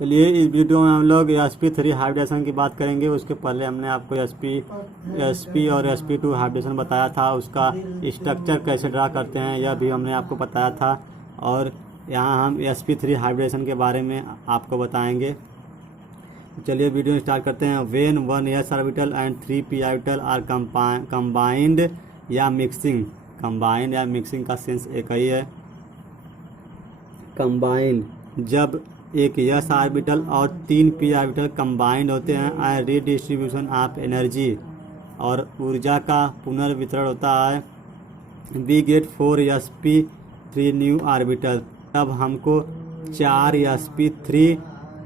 चलिए इस वीडियो में हम लोग sp3 हाइब्रिडेशन की बात करेंगे। उसके पहले हमने आपको sp और sp2 हाइब्रिडेशन बताया था, उसका स्ट्रक्चर कैसे ड्रा करते हैं यह भी हमने आपको बताया था। और यहाँ हम sp3 हाइब्रिडेशन के बारे में आपको बताएंगे। चलिए वीडियो स्टार्ट करते हैं। When 1s orbital and 3p orbital are combined या मिक्सिंग। कंबाइंड या मिक्सिंग का सेंस एक ही है। कंबाइंड जब एक s ऑर्बिटल और 3p ऑर्बिटल कंबाइंड होते हैं, रीडिस्ट्रीब्यूशन ऑफ एनर्जी और ऊर्जा का पुनर्वितरण होता है। We get 4sp3 new orbital. तब हमको 4sp3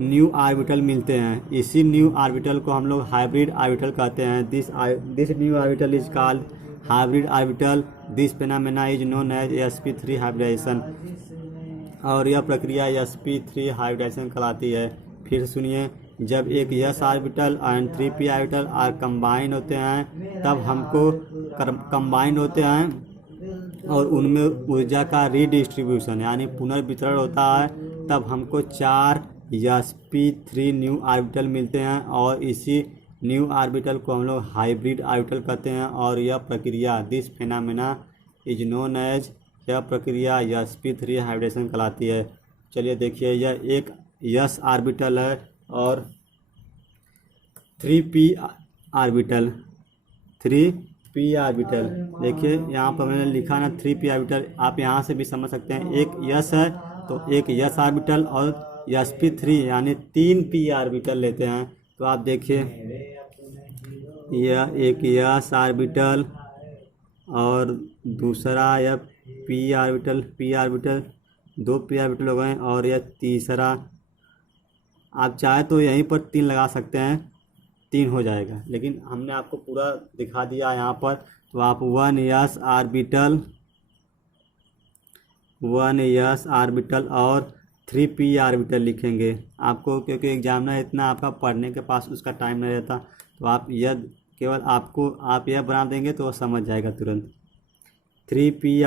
न्यू ऑर्बिटल मिलते हैं। इसी न्यू ऑर्बिटल को हम लोग हाइब्रिड ऑर्बिटल कहते हैं। This new orbital is called hybrid orbital. This phenomena is known as sp3 hybridisation. और यह प्रक्रिया sp3 हाइब्रिडेशन कहलाती है। फिर सुनिए, जब एक s orbital and 3p orbital are combined होते हैं, तब हमको कंबाइंड होते हैं और उनमें ऊर्जा का रीडिस्ट्रीब्यूशन यानी पुनर्वितरण होता है। तब हमको 4sp3 न्यू ऑर्बिटल मिलते हैं और इसी न्यू ऑर्बिटल को हम लोग हाइब्रिड ऑर्बिटल कहते हैं। और यह प्रक्रिया this phenomena is known as, यह प्रक्रिया sp3 हाइब्रिडेशन कहलाती है। चलिए देखिए, यह एक s ऑर्बिटल है और 3p ऑर्बिटल। 3p ऑर्बिटल देखिए यहाँ पर मैंने लिखा ना 3p ऑर्बिटल, आप यहाँ से भी समझ सकते हैं। एक s है तो एक s ऑर्बिटल और sp3 यानी 3p ऑर्बिटल लेते हैं। तो आप देखिए, यह एक s ऑर्बिटल और दूसरा यह p ऑर्बिटल, दो p ऑर्बिटल हो गए और यह तीसरा। आप चाहे तो यहीं पर 3 लगा सकते हैं, 3 हो जाएगा, लेकिन हमने आपको पूरा दिखा दिया यहाँ पर। तो आप 1s ऑर्बिटल और 3p ऑर्बिटल लिखेंगे आपको, क्योंकि एग्जामिनर इतना आपका पढ़ने के पास उसका टाइम नहीं रहता। तो आप यह केवल आप यह बना देंगे तो वो समझ जाएगा तुरंत। 3p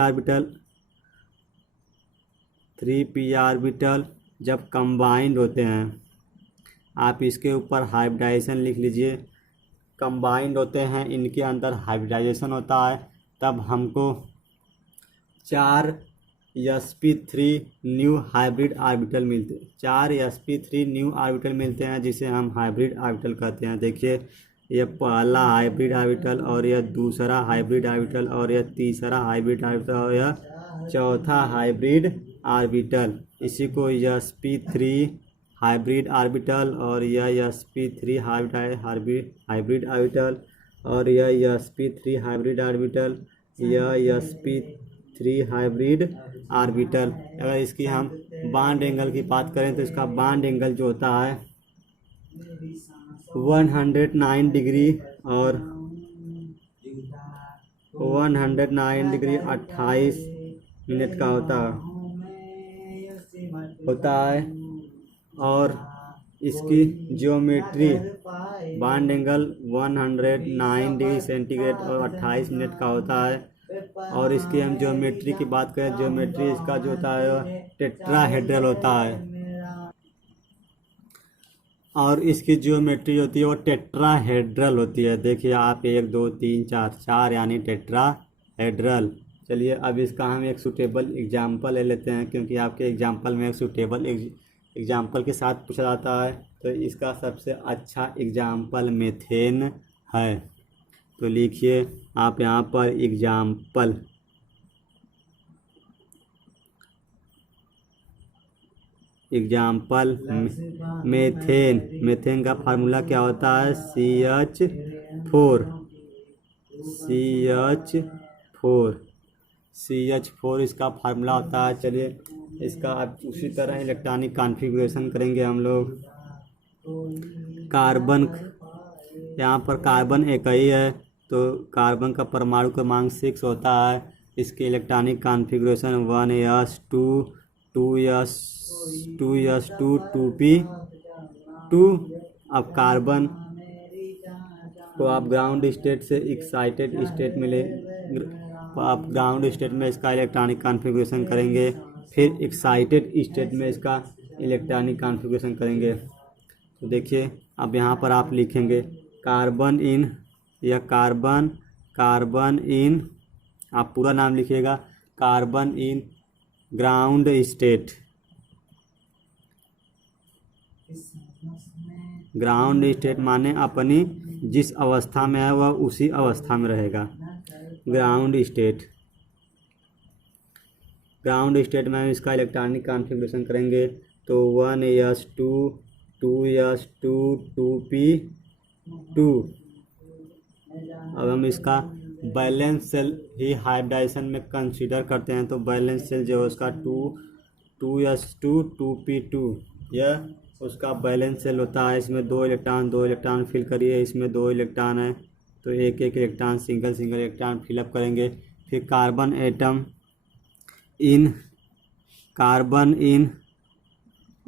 ऑर्बिटल जब कंबाइंड होते हैं, आप इसके ऊपर हाइब्रिडाइजेशन लिख लीजिए। कंबाइंड होते हैं, इनके अंदर हाइब्रिडाइजेशन होता है, तब हमको 4sp3 न्यू हाइब्रिड ऑर्बिटल मिलते हैं। 4sp3 न्यू ऑर्बिटल मिलते हैं जिसे हम हाइब्रिड ऑर्बिटल कहते हैं। देखिए, यह पहला हाइब्रिड ऑर्बिटल और यह दूसरा हाइब्रिड ऑर्बिटल और यह तीसरा हाइब्रिड ऑर्बिटल और यह चौथा हाइब्रिड ऑर्बिटल। इसी को sp3 हाइब्रिड ऑर्बिटल और यह sp3 हाइब्रिड ऑर्बिटल और यह sp3 हाइब्रिड ऑर्बिटल, यह sp3 हाइब्रिड ऑर्बिटल। अगर इसकी हम बॉन्ड एंगल की बात करें तो इसका बॉन्ड एंगल जो होता है 109 डिग्री और 109 डिग्री 28 मिनट का होता है। और इसकी geometry bond angle 109 degree centigrade और 28 मिनट का होता है। और इसकी हम ज्योमेट्री की बात करें, ज्योमेट्री इसका जो होता है टेट्राहेड्रल होता है। और इसकी ज्योमेट्री होती है वो टेट्राहेड्रल होती है। देखिए आप 1 2 3 4 यानी टेट्राहेड्रल। चलिए अब इसका हम एक सूटेबल एग्जाम्पल ले लेते हैं, क्योंकि आपके एग्जाम्पल में एक सूटेबल एग्जाम्पल के साथ पूछा जाता है। तो इसका सबसे अच्छा एग्जाम्पल मीथेन है। तो लिखिए आप यहाँ पर एग्जाम्पल। मीथेन का फार्मूला क्या होता है? CH4 इसका फार्मूला होता है। चलिए इसका अब उसी तरह इलेक्ट्रॉनिक कॉन्फ़िगरेशन करेंगे हम लोग। कार्बन, यहाँ पर कार्बन एक ही है तो कार्बन का परमाणु क्रमांक 6 होता है। इसके electronic configuration 1s2 2s2 2p2। अब कार्बन को आप ग्राउंड स्टेट से एक्साइटेड स्टेट में आप ग्राउंड स्टेट में इसका इलेक्ट्रॉनिक कॉन्फ़िगरेशन करेंगे। फिर एक्साइटेड स्टेट में इसका इलेक्ट्रॉनिक कॉन्फ़िगरेशन करेंगे। तो देखिए अब यहाँ पर आप लिखेंगे कार्बन इन, या कार्बन इन, आप पूरा नाम लिखिएगा, carbon in ground state. Ground state माने अपनी जिस अवस्था में है वह उसी अवस्था में रहेगा। ग्राउंड स्टेट में हम इसका इलेक्ट्रॉनिक कॉन्फ़िगरेशन करेंगे। तो 1s2 2s2 2p2। अब हम इसका बैलेंस सेल ही हाइब्रिडाइजेशन में कंसीडर करते हैं। तो बैलेंस सेल जो है उसका 2s2 2p2 यह उसका बैलेंस सेल होता है। इसमें दो इलेक्ट्रॉन फिल करिए, इसमें 2 इलेक्ट्रॉन है तो एक इलेक्ट्रॉन सिंगल इलेक्ट्रॉन फिलअप करेंगे। फिर कार्बन इन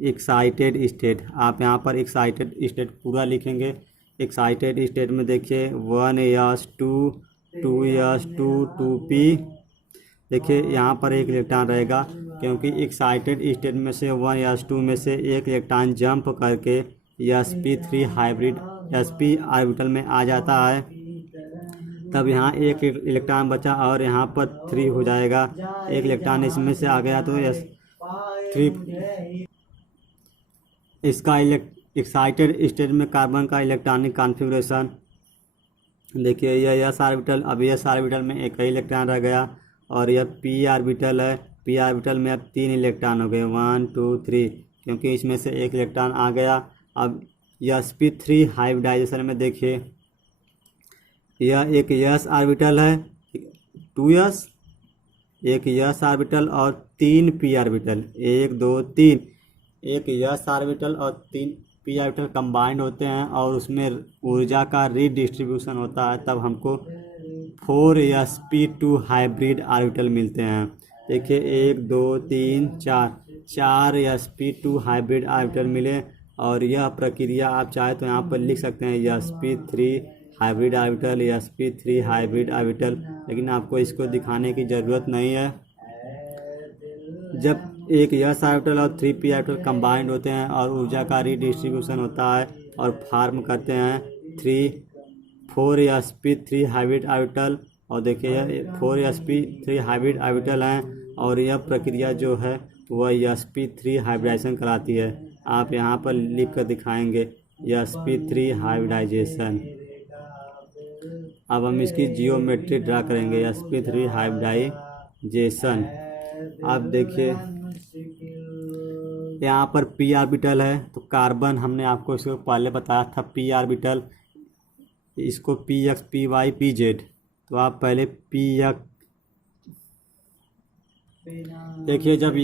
एक्साइटेड स्टेट, आप यहाँ पर एक्साइटेड स्टेट पूरा लिखेंगे। एक्साइटेड स्टेट में देखिए 1s2 2s2 2p, देखिए यहाँ पर एक इलेक्ट्रॉन रहेगा क्योंकि एक्साइटेड स्टेट में से 1s2 में से एक इलेक्ट्रॉन जंप करके sp3 हाइब्रिड sp ऑर्बिटल में आ जाता है। तब यहाँ एक इलेक्ट्रॉन बचा और यहाँ पर 3 हो जाएगा। एक इलेक्ट्रॉन इसमें से आ गया तो s3 इसका एक्साइटेड स्टेट में कार्बन का इलेक्ट्रॉनिक कॉन्फ़िगरेशन देखिए, यह s ऑर्बिटल, अब s ऑर्बिटल में एक ही इलेक्ट्रॉन रह गया और यह p ऑर्बिटल है। p ऑर्बिटल में अब 3 इलेक्ट्रॉन हो गए 1 2 3, क्योंकि इसमें से एक इलेक्ट्रॉन आ गया। अब sp3 हाइब्रिडाइजेशन में देखिए यह एक s ऑर्बिटल है 2s, एक s ऑर्बिटल और 3 p ऑर्बिटल 1 2 3, एक s ऑर्बिटल और 3 p ऑर्बिटल कंबाइंड होते हैं और उसमें ऊर्जा का रीडिस्ट्रीब्यूशन होता है। तब हमको 4sp2 हाइब्रिड ऑर्बिटल मिलते हैं। देखिए 1 2 3 4 sp2 हाइब्रिड ऑर्बिटल मिले। और यह प्रक्रिया आप चाहे तो यहाँ पर लिख सकते हैं sp3 hybrid orbital, sp3 hybrid orbital, लेकिन आपको इसको दिखाने की ज़रूरत नहीं है। जब एक s ऑर्बिटल और 3p ऑर्बिटल कंबाइंड होते हैं और ऊर्जा का रीडिस्ट्रीब्यूशन होता है और फॉर्म करते हैं 4sp3 हाइब्रिड ऑर्बिटल। और देखिए यह 4sp3 हाइब्रिड ऑर्बिटल हैं और यह प्रक्रिया जो है वह sp3 हाइब्रिडाइजेशन कराती है। आप यहाँ पर लिख कर दिखाएंगे sp3 हाइब्रिडाइजेशन। अब हम इसकी जियोमेट्री ड्रा करेंगे sp3 हाइब्रिडाइजेशन। आप देखिए यहाँ पर p ऑर्बिटल है तो कार्बन, हमने आपको इसको पहले बताया था p ऑर्बिटल, इसको px py pz। तो आप पहले px देखिए, जब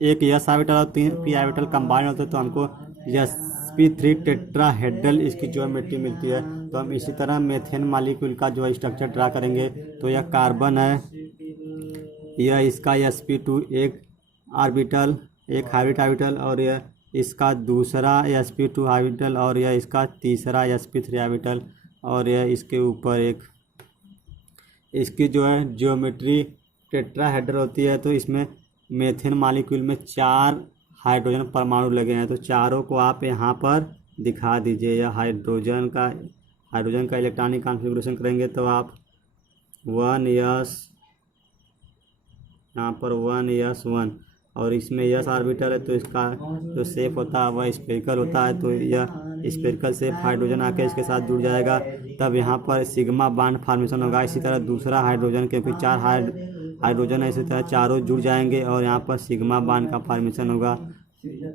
एक s ऑर्बिटल और 3 p ऑर्बिटल कंबाइन होते हैं तो हमको sp3 टेट्राहेड्रल इसकी ज्योमेट्री मिलती है। तो हम इसी तरह मेथेन मॉलिक्यूल का जो स्ट्रक्चर ड्रा करेंगे। तो यह कार्बन है, यह इसका sp2 एक ऑर्बिटल, एक हाइब्रिड ऑर्बिटल, और यह इसका दूसरा sp2 ऑर्बिटल, और यह इसका तीसरा sp3 ऑर्बिटल, और यह इसके ऊपर एक, इसकी जो है ज्योमेट्री टेट्राहेड्रल होती है। तो इसमें मेथेन मॉलिक्यूल में 4 हाइड्रोजन परमाणु लगे हैं। तो चारों को आप यहाँ पर दिखा दीजिए। यह हाइड्रोजन का इलेक्ट्रॉनिक कॉन्फ़िगरेशन करेंगे तो आप 1s, यहाँ पर 1s1, और इसमें s ऑर्बिटल है तो इसका जो शेप होता है वह स्फेरिकल होता है। तो यह स्फेरिकल शेप हाइड्रोजन आके इसके साथ जुड़ जाएगा, तब यहाँ पर सिग्मा बॉन्ड फॉर्मेशन होगा। इसी तरह दूसरा हाइड्रोजन, क्योंकि 4 हाइड्रोजन है, इसी तरह चारों जुड़ जाएंगे और यहाँ पर सिग्मा बॉन्ड का फॉर्मेशन होगा।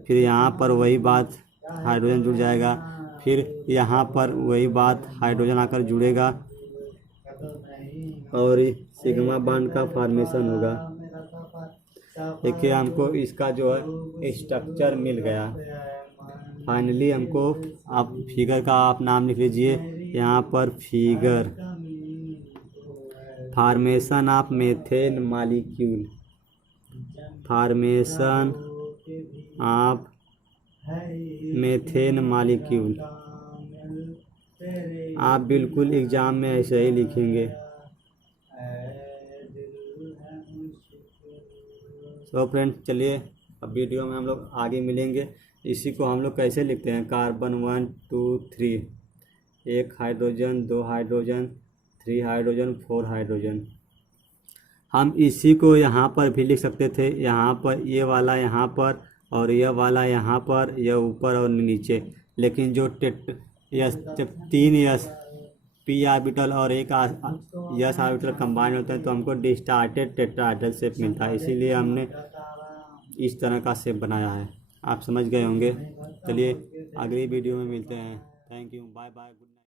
फिर यहाँ पर वही बात, हाइड्रोजन जुड़ जाएगा, फिर यहाँ पर वही बात, हाइड्रोजन आकर जुड़ेगा और सिग्मा बॉन्ड का फॉर्मेशन होगा। देखिए हमको इसका जो है स्ट्रक्चर मिल गया। फाइनली हमको, आप फिगर का आप नाम लिख लीजिए यहाँ पर, figure formation of methane molecule, formation of methane molecule. आप बिल्कुल एग्जाम में ऐसे ही लिखेंगे। तो फ्रेंड्स चलिए अब वीडियो में हम लोग आगे मिलेंगे। इसी को हम लोग कैसे लिखते हैं, carbon 1 2 3, 1 hydrogen, 2 hydrogen, 3 hydrogen, 4 hydrogen. हम इसी को यहाँ पर भी लिख सकते थे, यहाँ पर ये वाला यहाँ पर और यह वाला यहाँ पर, यह ऊपर और नीचे। लेकिन जो जब 3 यस पी ऑर्बिटल और एक यस ऑर्बिटल कंबाइन होते हैं तो हमको डिस्टार्टेड टेट्राहेड्रल शेप मिलता है, इसीलिए हमने इस तरह का शेप बनाया है। आप समझ गए होंगे। चलिए अगली वीडियो में मिलते हैं। Thank you, bye bye.